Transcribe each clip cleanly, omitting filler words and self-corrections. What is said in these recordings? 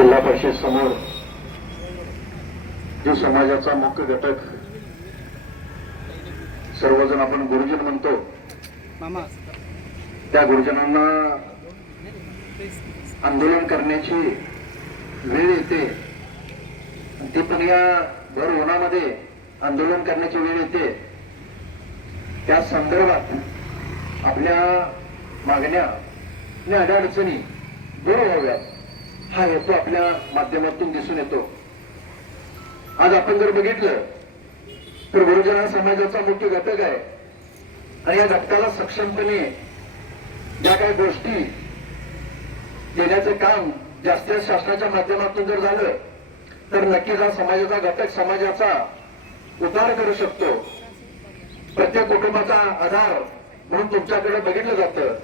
जिल्हा परिषद समोर जो समाजाचा मुख्य घटक सर्वजण आपण गुरुजन म्हणतो, त्या गुरुजनांना आंदोलन करण्याची वेळ येते, ती पण या भर उन्हामध्ये आंदोलन करण्याची वेळ येते। त्या संदर्भात आपल्या मागण्या आणि अडचणी दूर व्हाव्यात हा हेतू आपल्या माध्यमातून दिसून येतो। आज आपण जर बघितलं तर गुरुजन हा समाजाचा मुख्य घटक आहे आणि या घटकाला सक्षमपणे ज्या काही गोष्टी देण्याचं काम जास्तीत शासनाच्या माध्यमातून जर झालं तर नक्कीच हा समाजाचा घटक समाजाचा उद्धार करू शकतो। प्रत्येक कुटुंबाचा आधार म्हणून तुमच्याकडे बघितलं जातं।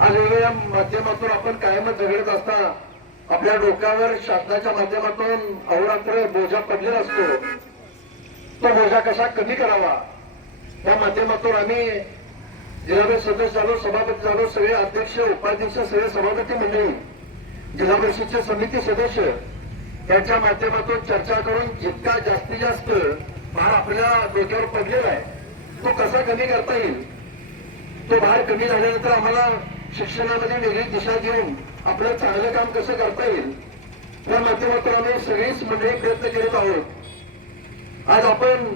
आज वेगवेगळ्या माध्यमातून आपण कायमच झगडत असता आपल्या डोक्यावर शासनाच्या माध्यमातून अहोरात्र बोजा पडलेला असतो। तो बोजा कसा कमी करावा या माध्यमातून आम्ही जिल्हा सदस्य झालो, सभापती झालो, सगळे अध्यक्ष उपाध्यक्ष सगळे सभापती मंडळी, जिल्हा परिषदचे समिती सदस्य यांच्या माध्यमातून चर्चा करून जितका जास्तीत जास्त भार आपल्या डोक्यावर पडलेला आहे तो कसा कमी करता येईल, तो भार कमी झाल्यानंतर आम्हाला शिक्षणामध्ये वेगळी दिशा देऊन आपलं चांगलं काम कसं करता येईल या माध्यमातून आम्ही सगळीच मंडळी प्रयत्न करीत आहोत। आज आपण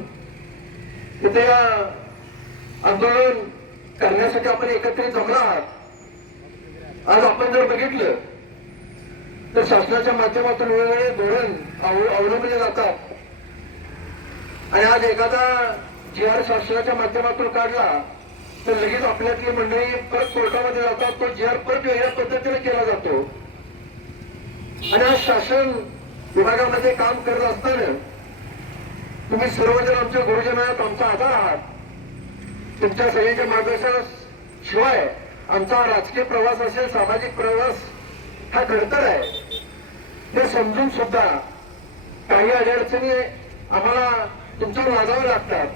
इथे आंदोलन करण्यासाठी आपण एकत्रित जमला आहात। आज आपण जर बघितलं तर शासनाच्या माध्यमातून वेगवेगळे धोरण अवलंबले जातात आणि आज एखादा जी.आर. शासनाच्या माध्यमातून काढला तर लगेच आपल्यातली मंडळी परत कोर्टामध्ये जातात, तो जी.आर. परत वेगळ्या पद्धतीने केला जातो आणि आज शासन विभागामध्ये काम करत असताना तुम्ही सर्वजण आमचे गुरुजन आहात, आमचा आधार आहात। तुमच्या सगळ्यांच्या मार्गदर्शनाशिवाय आमचा राजकीय प्रवास असेल, सामाजिक प्रवास हा घडतर आहे हे समजून सुद्धा काही अडचणी आम्हाला तुमच्यावर लागाव्या लागतात।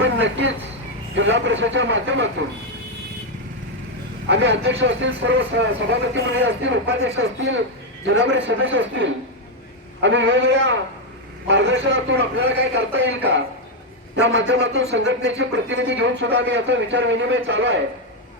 पण नक्कीच जिल्हा परिषदेच्या माध्यमातून आम्ही अध्यक्ष असतील, सर्व सभापती मंडळी असतील, उपाध्यक्ष असतील, जिल्हा परिषद सदस्य असतील, आम्ही वेगवेगळ्या मार्गदर्शनातून आपल्याला काय करता येईल का त्या माध्यमातून संघटनेचे प्रतिनिधी घेऊन सुद्धा आम्ही याचा विचार विनिमय चालू आहे।